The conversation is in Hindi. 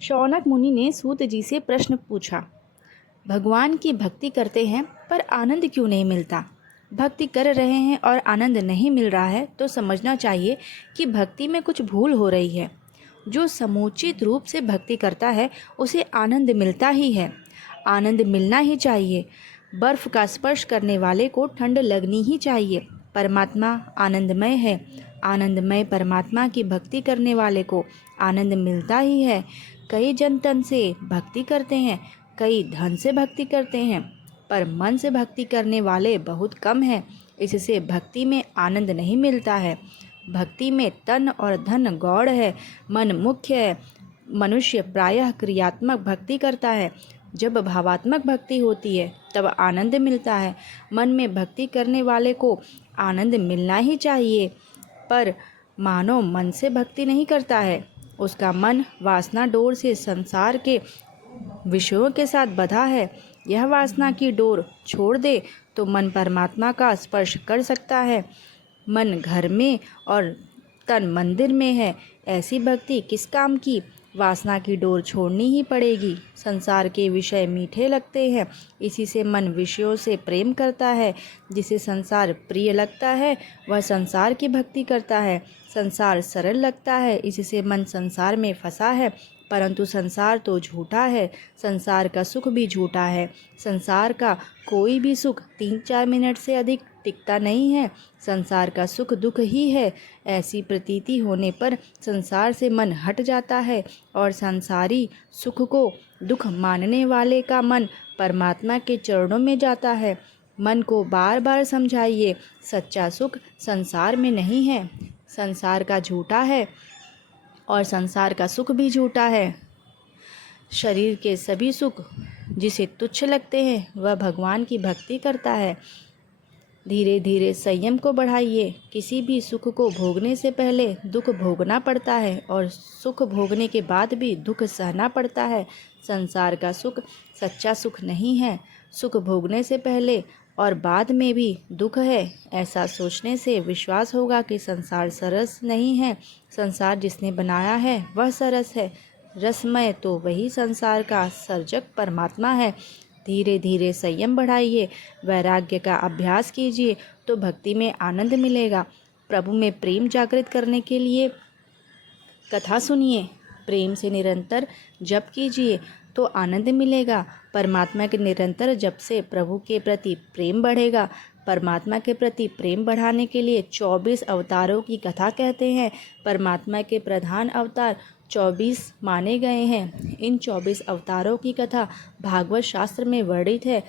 शौनक मुनि ने सूत जी से प्रश्न पूछा, भगवान की भक्ति करते हैं पर आनंद क्यों नहीं मिलता? भक्ति कर रहे हैं और आनंद नहीं मिल रहा है तो समझना चाहिए कि भक्ति में कुछ भूल हो रही है। जो समुचित रूप से भक्ति करता है उसे आनंद मिलता ही है। आनंद मिलना ही चाहिए। बर्फ़ का स्पर्श करने वाले को ठंड लगनी ही चाहिए। परमात्मा आनंदमय है। आनंदमय परमात्मा की भक्ति करने वाले को आनंद मिलता ही है। कई जन तन से भक्ति करते हैं, कई धन से भक्ति करते हैं, पर मन से भक्ति करने वाले बहुत कम हैं। इससे भक्ति में आनंद नहीं मिलता है। भक्ति में तन और धन गौड़ है, मन मुख्य है। मनुष्य प्रायः क्रियात्मक भक्ति करता है। जब भावात्मक भक्ति होती है तब आनंद मिलता है। मन में भक्ति करने वाले को आनंद मिलना ही चाहिए, पर मानव मन से भक्ति नहीं करता है। उसका मन वासना डोर से संसार के विषयों के साथ बंधा है। यह वासना की डोर छोड़ दे तो मन परमात्मा का स्पर्श कर सकता है। मन घर में और तन मंदिर में है। ऐसी भक्ति किस काम की? वासना की डोर छोड़नी ही पड़ेगी। संसार के विषय मीठे लगते हैं, इसी से मन विषयों से प्रेम करता है। जिसे संसार प्रिय लगता है वह संसार की भक्ति करता है। संसार सरल लगता है, इससे मन संसार में फंसा है। परंतु संसार तो झूठा है, संसार का सुख भी झूठा है। संसार का कोई भी सुख 3-4 मिनट से अधिक टिकता नहीं है। संसार का सुख दुख ही है। ऐसी प्रतीति होने पर संसार से मन हट जाता है और संसारी सुख को दुख मानने वाले का मन परमात्मा के चरणों में जाता है। मन को बार बार समझाइए, सच्चा सुख संसार में नहीं है। संसार का झूठा है और संसार का सुख भी झूठा है। शरीर के सभी सुख जिसे तुच्छ लगते हैं वह भगवान की भक्ति करता है। धीरे धीरे संयम को बढ़ाइए। किसी भी सुख को भोगने से पहले दुख भोगना पड़ता है और सुख भोगने के बाद भी दुख सहना पड़ता है। संसार का सुख सच्चा सुख नहीं है। सुख भोगने से पहले और बाद में भी दुख है, ऐसा सोचने से विश्वास होगा कि संसार सरस नहीं है। संसार जिसने बनाया है वह सरस है। रसमय तो वही संसार का सर्जक परमात्मा है। धीरे धीरे संयम बढ़ाइए, वैराग्य का अभ्यास कीजिए तो भक्ति में आनंद मिलेगा। प्रभु में प्रेम जागृत करने के लिए कथा सुनिए, प्रेम से निरंतर जप कीजिए तो आनंद मिलेगा। परमात्मा के निरंतर जप से प्रभु के प्रति प्रेम बढ़ेगा। परमात्मा के प्रति प्रेम बढ़ाने के लिए 24 अवतारों की कथा कहते हैं। परमात्मा के प्रधान अवतार 24 माने गए हैं। इन 24 अवतारों की कथा भागवत शास्त्र में वर्णित है।